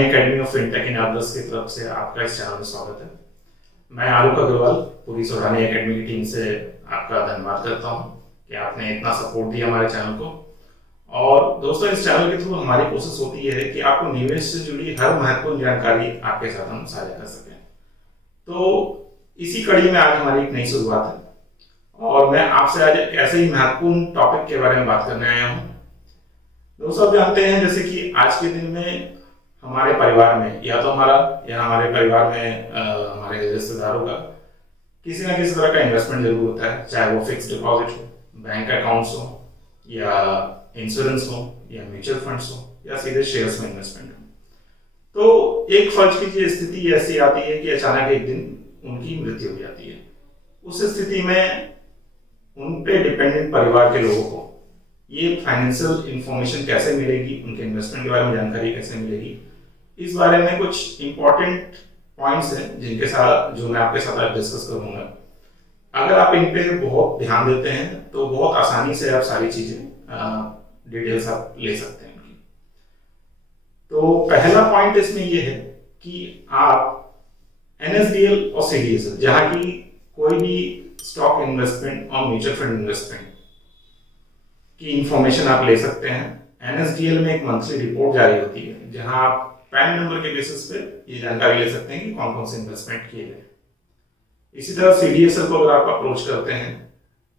उड़ानी academy of fintech in others की तरफ से आपका इस चैनल में स्वागत है। मैं आलोक अग्रवाल पूरी उड़ानी एकेडमी की टीम से आपका धन्यवाद करता हूं कि आपने इतना सपोर्ट दिया हमारे चैनल को। और दोस्तों, इस चैनल के थ्रू हमारी कोशिश होती है कि आपको निवेश से जुड़ी हर महत्वपूर्ण जानकारी आपके साथ हम साझा कर सकें। तो इसी कड़ी में आज हमारी एक नई शुरुआत है और मैं आपसे आज ऐसे ही महत्वपूर्ण टॉपिक के बारे में बात करने आया हूँ। दोस्तों, आप जानते हैं जैसे कि आज के दिन में हमारे परिवार में या तो हमारा या हमारे परिवार में हमारे रिश्तेदारों का किसी ना किसी तरह का इन्वेस्टमेंट जरूर होता है, चाहे वो फिक्स डिपॉजिट हो, बैंक अकाउंट्स हो, या इंश्योरेंस हो, या म्यूचुअल फंड्स हो, या सीधे शेयर्स में इन्वेस्टमेंट हो। तो एक फर्ज कीजिए स्थिति ऐसी आती है कि अचानक एक दिन उनकी मृत्यु हो जाती है। उस स्थिति में उन पे डिपेंडेंट परिवार के लोगों को ये फाइनेंशियल इंफॉर्मेशन कैसे मिलेगी, उनके इन्वेस्टमेंट के बारे में जानकारी कैसे मिलेगी, इस बारे में कुछ इंपॉर्टेंट पॉइंट्स हैं जिनके साथ जो मैं आपके साथ आज डिस्कस करूंगा। अगर आप इन पे बहुत ध्यान देते हैं तो बहुत आसानी से आप सारी चीजें डिटेल्स आप ले सकते हैं उनकी। तो पहला पॉइंट इसमें ये है कि आप NSDL और CDSL, जहां की कोई भी स्टॉक इन्वेस्टमेंट और म्यूचुअल फंड इन्वेस्टमेंट की इंफॉर्मेशन आप ले सकते हैं। NSDL में एक मंथली रिपोर्ट जारी होती है जहां आप पैन नंबर के बेसिस पे ये जानकारी ले सकते हैं कि कौन कौन से इन्वेस्टमेंट किए गए। इसी तरह CDSL को अगर आप अप्रोच करते हैं,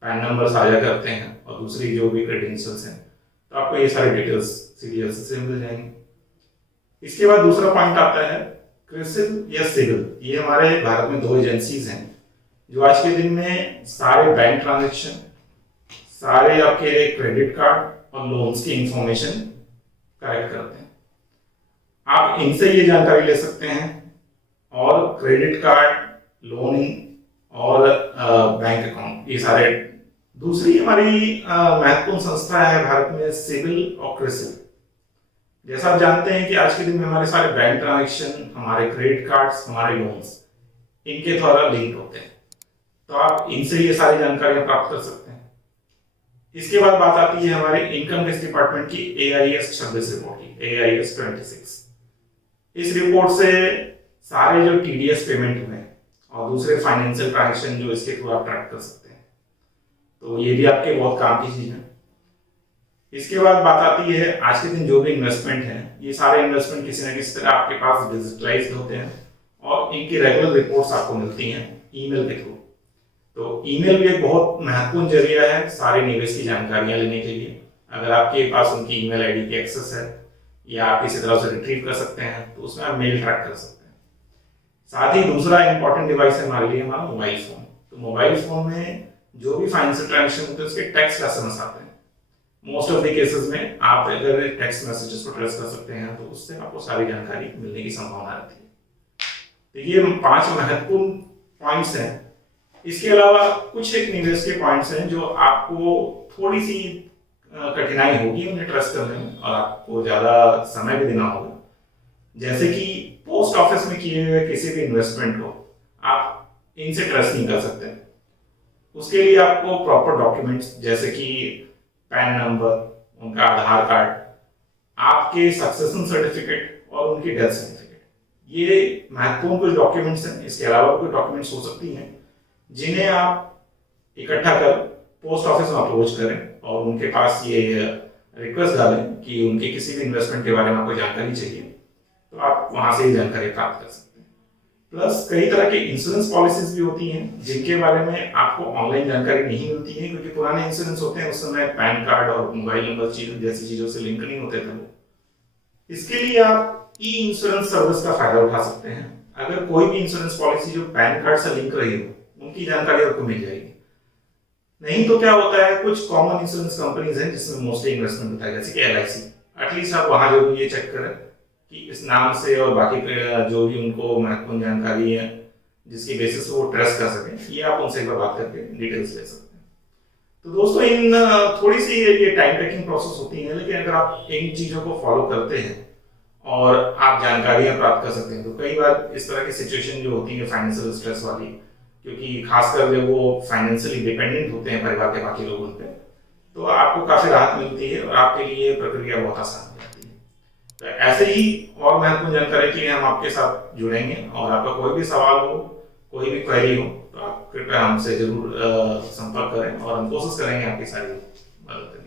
पैन नंबर साझा करते हैं और दूसरी जो भी क्रेडेंशियल्स हैं, तो आपको ये सारे डिटेल्स CDSL से मिल जाएंगे। इसके बाद दूसरा पॉइंट आता है क्रिसिल या सिबिल। ये हमारे भारत में दो एजेंसीज हैं जो आज के दिन में सारे बैंक ट्रांजेक्शन, सारे आपके क्रेडिट कार्ड और लोन्स की इंफॉर्मेशन कलेक्ट करते हैं। आप इनसे ये जानकारी ले सकते हैं और क्रेडिट कार्ड, लोन और बैंक अकाउंट, ये सारे। दूसरी हमारी महत्वपूर्ण संस्था है भारत में सिबिल और क्रिसिल। जैसा आप जानते हैं कि आज के दिन में हमारे सारे बैंक ट्रांजेक्शन, हमारे क्रेडिट कार्ड्स, हमारे लोन्स इनके द्वारा लिंक होते हैं, तो आप इनसे ये सारी जानकारियां प्राप्त कर सकते हैं। इसके बाद बात आती है हमारे इनकम टैक्स डिपार्टमेंट की AIS 26 रिपोर्ट की, AIS 26। इस रिपोर्ट से सारे जो TDS पेमेंट हुए और दूसरे फाइनेंशियल ट्रांजेक्शन जो इसके थ्रू आप ट्रैक कर सकते हैं, तो ये भी आपके बहुत काम की चीज है। इसके बाद बात आती है आज के दिन जो भी इन्वेस्टमेंट है, ये सारे इन्वेस्टमेंट किसी न किसी तरह आपके पास डिजिटलाइज्ड होते हैं और इनकी रेगुलर रिपोर्ट्स आपको मिलती हैं ईमेल के थ्रू। तो ईमेल भी एक बहुत महत्वपूर्ण जरिया है सारे निवेश की जानकारियां लेने के लिए। अगर आपके पास उनकी ईमेल आईडी की एक्सेस है या आप किसी तरह से रिट्रीव कर सकते हैं, तो उसमें आप मेल ट्रैक कर सकते हैं। साथ ही दूसरा इंपॉर्टेंट डिवाइस है हमारे लिए हमारा मोबाइल फोन। तो मोबाइल फोन में जो भी फाइनेंशियल ट्रांजेक्शन होते हैं उसके टेक्स्ट SMS आते हैं। मोस्ट ऑफ द केसेस में आप अगर टेक्स्ट मैसेजेस को ट्रेस कर सकते हैं तो उससे आपको सारी जानकारी मिलने की संभावना रहती है। तो ये 5 महत्वपूर्ण पॉइंट्स हैं। इसके अलावा कुछ एक निवेश के पॉइंट्स हैं जो आपको थोड़ी सी कठिनाई होगी उन्हें ट्रस्ट करने में और आपको ज्यादा समय भी देना होगा। जैसे कि पोस्ट ऑफिस में किए हुए किसी भी इन्वेस्टमेंट को आप इनसे ट्रस्ट नहीं कर सकते। उसके लिए आपको प्रॉपर डॉक्यूमेंट्स जैसे कि पैन नंबर, उनका आधार कार्ड, आपके सक्सेशन सर्टिफिकेट और उनकी डेथ सर्टिफिकेट, ये महत्वपूर्ण कुछ डॉक्यूमेंट्स हैं। इसके अलावा कुछ डॉक्यूमेंट्स हो सकती हैं जिन्हें आप इकट्ठा कर पोस्ट ऑफिस में अप्रोच करें और उनके पास ये रिक्वेस्ट डालें कि उनके किसी भी इन्वेस्टमेंट के बारे में आपको जानकारी चाहिए, तो आप वहां से ही जानकारी प्राप्त कर सकते हैं। प्लस कई तरह के इंश्योरेंस पॉलिसीज भी होती हैं जिनके बारे में आपको ऑनलाइन जानकारी नहीं मिलती है, क्योंकि पुराने इंश्योरेंस होते हैं उस समय पैन कार्ड और मोबाइल नंबर जैसी चीजों से लिंक नहीं होते थे वो। इसके लिए आप ई इंश्योरेंस सर्विस का फायदा उठा सकते हैं। अगर कोई भी इंश्योरेंस पॉलिसी जो पैन कार्ड से लिंक रही हो, उनकी जानकारी आपको मिल जाएगी। नहीं तो क्या होता है, कुछ कॉमन इंश्योरेंस कंपनीज हैं जिसमें मोस्टली इन्वेस्टमेंट होता है, जैसे कि LIC। एटलीस्ट आप वहां जरूर ये चेक करें कि इस नाम से और बाकी जो भी उनको महत्वपूर्ण जानकारी है जिसकी बेसिस पे वो ट्रस्ट कर सकें, ये आप उनसे एक बार बात करके डिटेल्स ले सकते हैं। तो दोस्तों, इन थोड़ी सी ये टाइम टेकिंग प्रोसेस होती है, लेकिन अगर आप इन चीजों को फॉलो करते हैं और आप जानकारियां प्राप्त कर सकते हैं, तो कई बार इस तरह की सिचुएशन जो होती है फाइनेंशियल स्ट्रेस वाली, क्योंकि खासकर जब वो फाइनेंशियली डिपेंडेंट होते हैं परिवार के बाकी लोगों पे, तो आपको काफी राहत मिलती है और आपके लिए प्रक्रिया बहुत आसान हो जाती है। तो ऐसे ही और महत्वपूर्ण जानकारी के लिए हम आपके साथ जुड़ेंगे, और आपका कोई भी सवाल हो, कोई भी क्वेरी हो, तो आप कृपया हमसे जरूर संपर्क करें और हम कोशिश करेंगे आपकी सारी मदद करें।